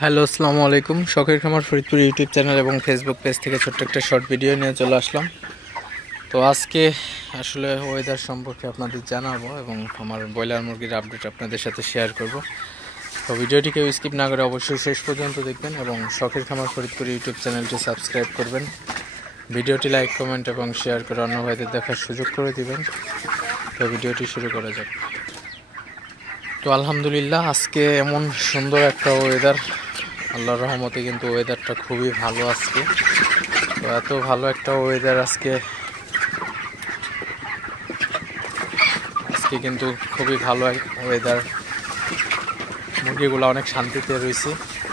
Hello, আসসালামু আলাইকুম। শখের খামার ফরিদপুর ইউটিউব চ্যানেল এবং ফেসবুক পেজ থেকে ছোট্ট একটা শর্ট ভিডিও নিয়ে চলে আসলাম। তো আজকে আসলে ওয়েদার সম্পর্কে আপনাদের জানাবো এবং আমার ব্রয়লার মুরগির আপডেট আপনাদের সাথে শেয়ার করব। তো ভিডিওটি কেউ স্কিপ না করে অবশ্যই শেষ পর্যন্ত দেখবেন এবং শখের খামার ফরিদপুর ইউটিউব চ্যানেলটি সাবস্ক্রাইব করবেন। ভিডিওটি লাইক, কমেন্ট এবং শেয়ার করে অন্য ভাইদের দেখার সুযোগ করে দিবেন। তো ভিডিওটি শুরু করা যাক। তো আলহামদুলিল্লাহ, আজকে এমন সুন্দর একটা ওয়েদার, আল্লাহর রহমতে কিন্তু ওয়েদারটা খুবই ভালো আজকে। তো এত ভালো একটা ওয়েদার আজকে কিন্তু খুবই ভালো ওয়েদার। মুরগিগুলো অনেক শান্তিতে রয়েছে,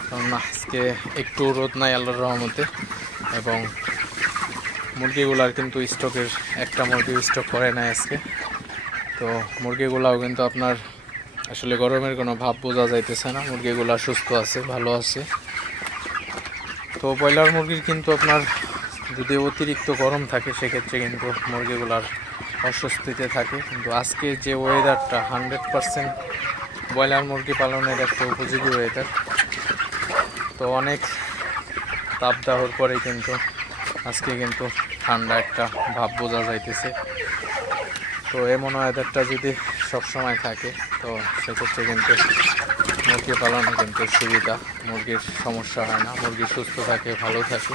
কারণ আজকে একটু রোদ নাই আল্লাহর রহমতে। এবং মুরগিগুলার কিন্তু স্টকের একটা মুরগি স্টক করে নাই আজকে। তো মুরগিগুলাও কিন্তু আপনার আসলে গরমের কোনো ভাব বোঝা যাইতেছে না। মুরগিগুলা সুস্থ আছে, ভালো আছে। তো ব্রয়লার মুরগির কিন্তু আপনার যদি অতিরিক্ত গরম থাকে সেক্ষেত্রে কিন্তু মুরগিগুলার অস্বস্তিতে থাকে। কিন্তু আজকে যে ওয়েদারটা 100% ব্রয়লার মুরগি পালনের একটা উপযোগী ওয়েদার। তো অনেক তাপদাহর পরে কিন্তু আজকে কিন্তু ঠান্ডা একটা ভাব বোঝা যাইতেছে। তো এমন ওয়েদারটা যদি সবসময় থাকে তো সেক্ষেত্রে কিন্তু মুরগি পালনে কিন্তু সুবিধা, মুরগির সমস্যা হয় না, মুরগি সুস্থ থাকে, ভালো থাকে।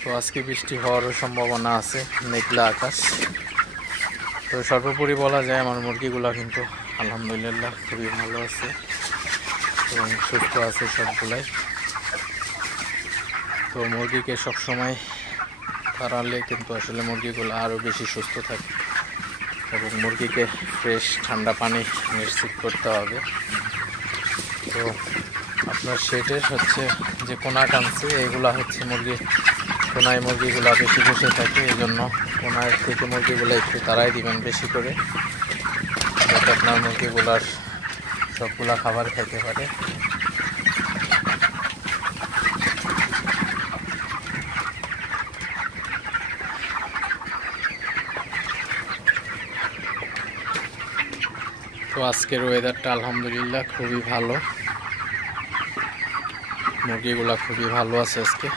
তো আজকে বৃষ্টি হওয়ারও সম্ভাবনা আছে, মেঘলা আকাশ। তো সর্বোপরি বলা যায় আমার মুরগিগুলো কিন্তু আলহামদুলিল্লাহ খুবই ভালো আছে এবং সুস্থ আছে সবগুলাই। তো মুরগিকে সবসময় তাড়ালে কিন্তু আসলে মুরগিগুলো আরও বেশি সুস্থ থাকে এবং মুরগিকে ফ্রেশ ঠান্ডা পানি নিশ্চিত করতে হবে। তো আপনার শেডের হচ্ছে যে কোনা টানছে, এগুলা হচ্ছে কোনায় মুরগিগুলো বেশি বসে থাকে, এই জন্য কোনার থেকে মুরগিগুলো একটু তাড়াই দিবেন বেশি করে, যাতে আপনার মুরগিগুলার সবগুলা খাবার খেতে পারে। তো আজকের ওয়েদারটা আলহামদুলিল্লাহ খুবই ভালো, মুরগিগুলা খুবই ভালো আছে আজকে।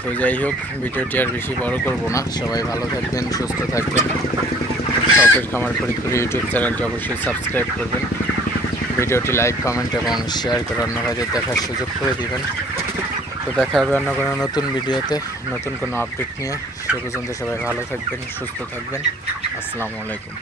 তো যাই হোক, ভিডিওটি আর বেশি বড় করব না। সবাই ভালো থাকবেন, সুস্থ থাকবেন। শখের খামার ফরিদপুর ইউটিউব চ্যানেলটি অবশ্যই সাবস্ক্রাইব করবেন। ভিডিওটি লাইক, কমেন্ট এবং শেয়ার করে অন্য ভাইদের দেখার সুযোগ করে দিবেন। তো দেখা হবে অন্য কোনো নতুন ভিডিওতে, নতুন কোনো আপডেট নিয়ে। সে পর্যন্ত সবাই ভালো থাকবেন, সুস্থ থাকবেন। আসসালামু আলাইকুম।